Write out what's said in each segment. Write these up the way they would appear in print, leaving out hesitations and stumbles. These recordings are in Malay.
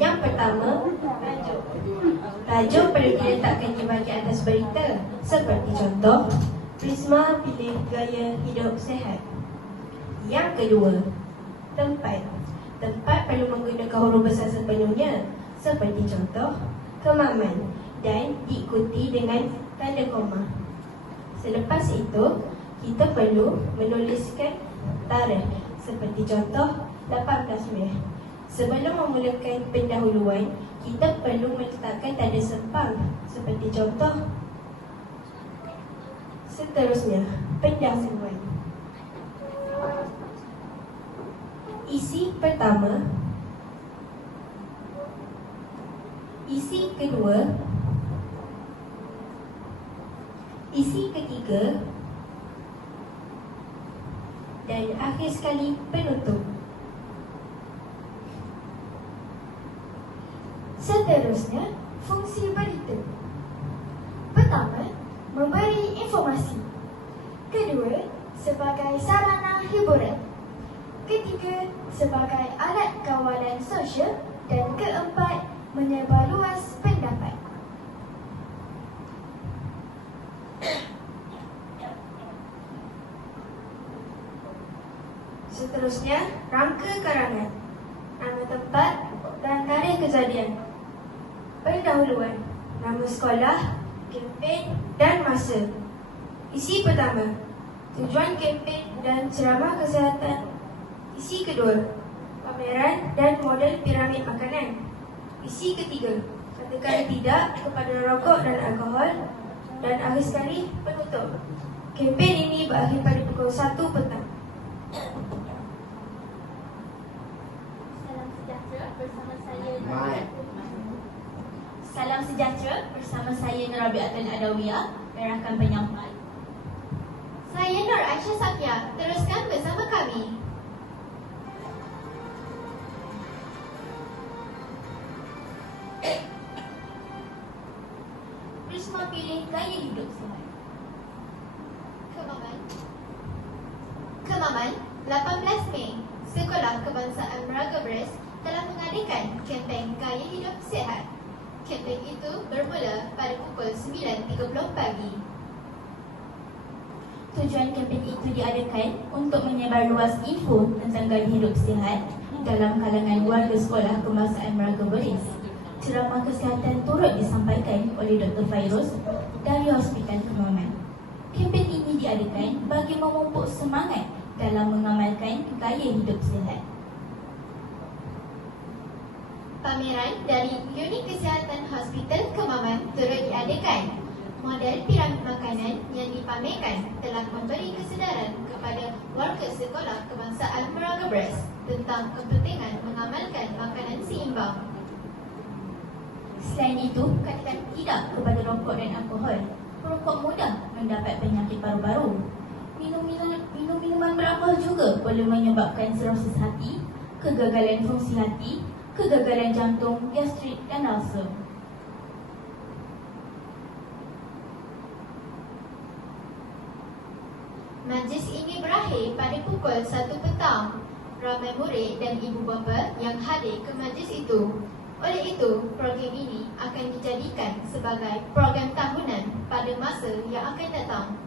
Yang pertama, tajuk. Tajuk perlu diletakkan di bahagian atas berita. Seperti contoh, Prisma pilih gaya hidup sehat. Yang kedua, tempat. Tempat perlu menggunakan huruf besar sepenuhnya. Seperti contoh, Kemaman, dan diikuti dengan tanda koma. Selepas itu, kita perlu menuliskan tarikh. Seperti contoh, 18 Mei. Sebelum memulakan pendahuluan, kita perlu meletakkan tanda sempang. Seperti contoh, seterusnya, pendahuluan. Isi pertama, isi kedua, isi ketiga, dan akhir sekali penutup. Seterusnya, fungsi berita. Pertama, memberi informasi. Kedua, sebagai sarana hiburan. Ketiga, sebagai alat kawalan sosial. Dan keempat, menyebarluas pendapat. Seterusnya, rangka karangan, nama tempat dan tarikh kejadian. Pendahuluan, nama sekolah, kempen dan masa. Isi pertama, tujuan kempen dan ceramah kesihatan. Isi kedua, pameran dan model piramid makanan. Isi ketiga, katakan tidak kepada rokok dan alkohol. Dan akhir sekali, penutup. Kempen ini berakhir pada pukul 1 petang. Salam sejahtera bersama saya Nur Rabi'atul Adawiyah, rakan penyampai. Saya Nur Aisyah Safia, teruskan bersama kami. Prisma pilih gaya hidup sehat. Kemaman, 18 Mei, Sekolah Kebangsaan Meraga Bres telah mengadakan kempen Gaya Hidup Sihat. Kempen itu bermula pada pukul 9.30 pagi. Tujuan kempen itu diadakan untuk menyebarluas info tentang gaya hidup sihat dalam kalangan warga Sekolah Kebangsaan Meraga Bres. Ceramah kesihatan turut disampaikan oleh Dr. Fairuz dari Hospital Kemaman. Kempen ini diadakan bagi memupuk semangat dalam mengamalkan gaya hidup sihat. Pameran dari Unit Kesihatan Hospital Kemaman turut diadakan. Model piramid makanan yang dipamerkan telah memberi kesedaran kepada warga Sekolah Kebangsaan Meraga Bres tentang kepentingan mengamalkan makanan seimbang. Selain itu, katakan tidak kepada rokok dan alkohol. Perokok mudah mendapat penyakit paru-paru. Minum-minuman beralkohol juga boleh menyebabkan sirosis hati, kegagalan fungsi hati, kegagalan jantung, gastrik dan ulcer. Majlis ini berakhir pada pukul 1 petang. Ramai murid dan ibu bapa yang hadir ke majlis itu. Oleh itu, program ini akan dijadikan sebagai program tahunan pada masa yang akan datang.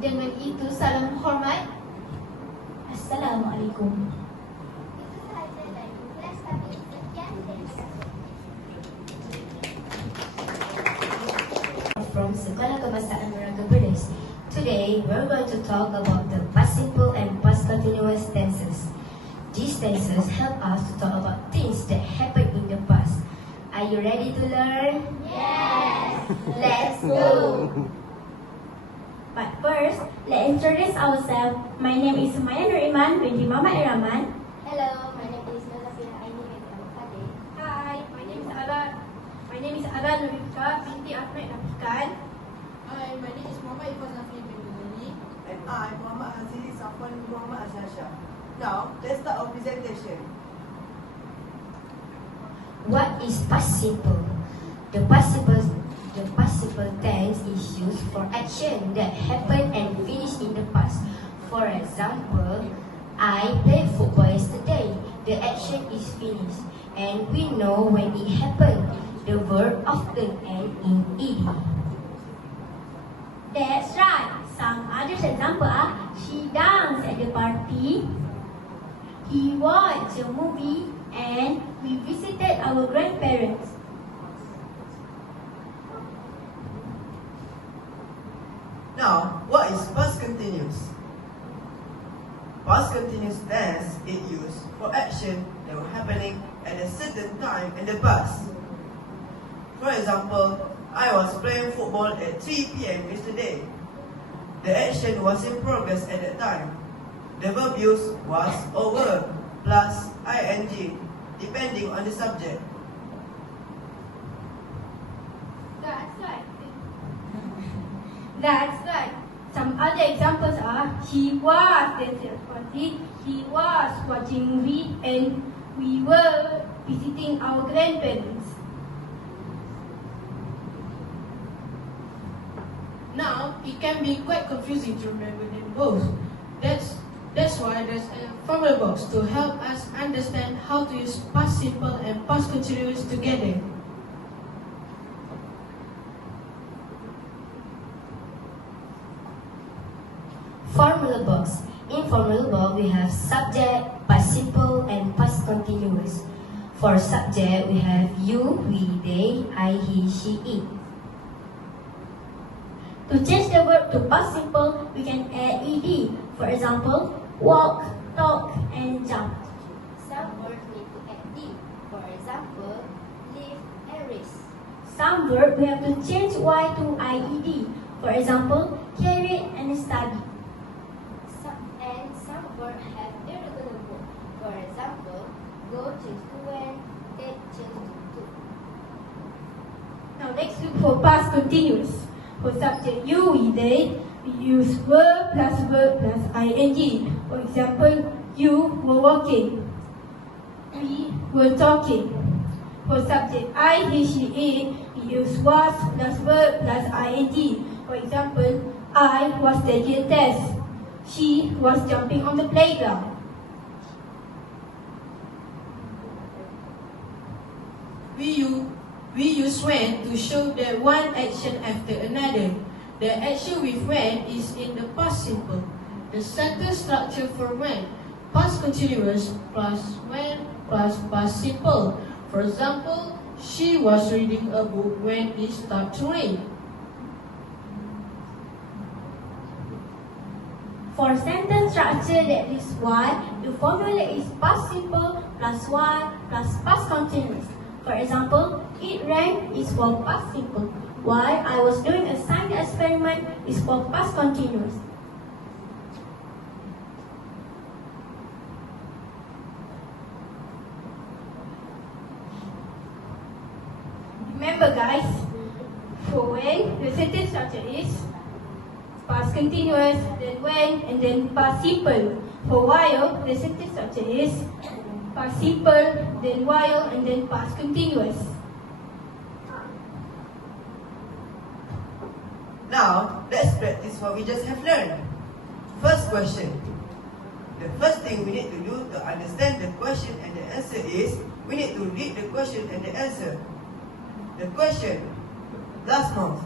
Dengan itu, salam hormat. Assalamualaikum. Itu sahaja dari kelas kami. Sekian, terima kasih. From Sekolah Kebangsaan Meraga Bres. Today, we're going to talk about the past simple and past continuous tenses. These tenses help us to talk about things that happened in the past. Are you ready to learn? Yes! Let's go! But first, let's introduce ourselves. My name is Sumaya Nur Iman binti Muhammad Rahman. Hello, my name is Nazafira Aini binti Abu Khadir. Hi, my name is Ada Nurifka binti Ahmed Nafikan. Hi, my name is Muhammad Ifaz Nafi bin Muzani. And I, Muhammad Aziz Safwan Muhammad Azhasha. Now, let's start our presentation. What is past simple? The past simple tense is used for action that happened and finished in the past. For example, I played football yesterday. The action is finished. And we know when it happened. The verb often end in ed. That's right. Some other example are she danced at the party, he watched a movie, and we visited our grandparents. Now, what is past continuous? Past continuous tense is used for action that were happening at a certain time in the past. For example, I was playing football at 3 p.m. yesterday. The action was in progress at that time. The verb used was over plus ing, depending on the subject. That's right. That's right. Some other examples are she was dancing at a party, he was watching movie, and we were visiting our grandparents. Now, it can be quite confusing to remember them both. That's why there's a formula box to help us understand how to use past simple and past continuous together. Formula box. In formula box, we have subject, past simple, and past continuous. For subject, we have you, we, they, I, he, she, it. To change the verb to past simple, we can add ed. For example, walk, talk, and jump. Some words need to add d. For example, live and race. Some verb we have to change y to ied. For example, carry and study. Some words have irregular verb. For example, go change to when, take change to. Now let's look for past continuous. For subject you, we, they, we use verb plus ing. For example, you were walking. We were talking. For subject I, he, she, it, we use was plus verb plus ing. For example, I was taking a test. She was jumping on the playground. We use when to show that one action after another. The action with when is in the past simple. The sentence structure for when, past continuous plus when plus past simple. For example, she was reading a book when it started to rain. For sentence structure that is y, the formula is past simple plus y plus past continuous. For example, it rained is for past simple, while I was doing a science experiment is for past continuous. Remember guys, for when, the sentence structure is past continuous, then when, and then past simple. For while, the sentence structure is past simple, then while, and then past continuous. Now, let's practice what we just have learned. First question. The first thing we need to do to understand the question and the answer is, we need to read the question and the answer. The question. Last month,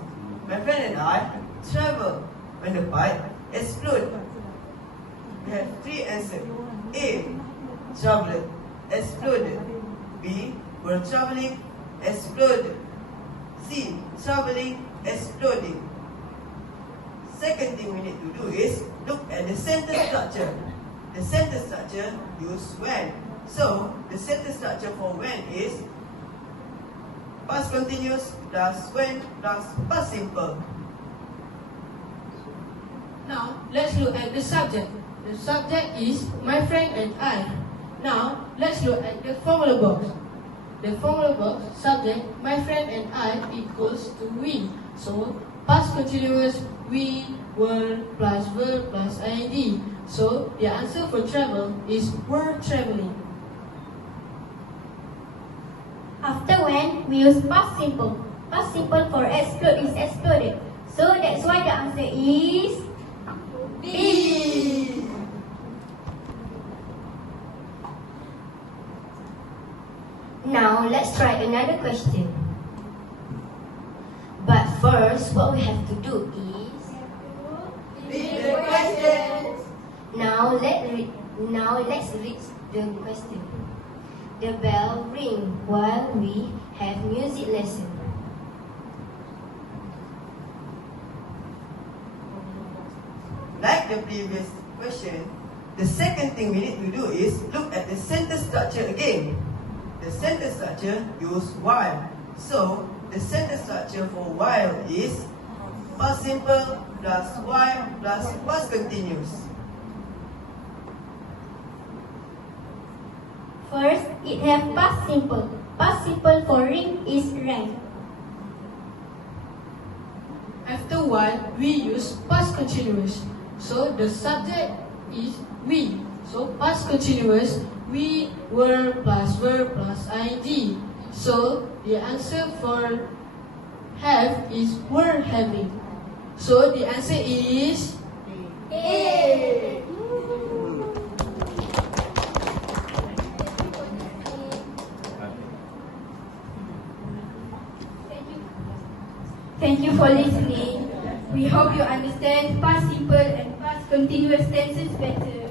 my friend and I traveled when the pipe exploded. We have three answers. A. Traveled, exploded. B. Were traveling, exploded. C. Traveling, exploding. Second thing we need to do is look at the sentence structure. The sentence structure use when. So, the sentence structure for when is past continuous plus when plus past simple. Now, let's look at the subject. The subject is my friend and I. Now, let's look at the formula box. The formula box subject, my friend and I equals to we. So, past continuous, we, were, plus verb, plus ing. So, the answer for travel is were traveling. After when, we use past simple. Past simple for explode is exploded. So that's why the answer is B. Now let's try another question. But first, what we have to do is Read the questions. now let's read the question. The bell ring while we have music lesson. Like the previous question, the second thing we need to do is look at the sentence structure again. The sentence structure use while. So, the sentence structure for while is past simple plus while plus past continuous. First, it have past simple. Past simple for ring is rang. After while, we use past continuous. So the subject is we. So past continuous, we were plus ing. So the answer for have is were having. So the answer is A. Thank you for listening. We hope you understand past simple and past continuous tenses better.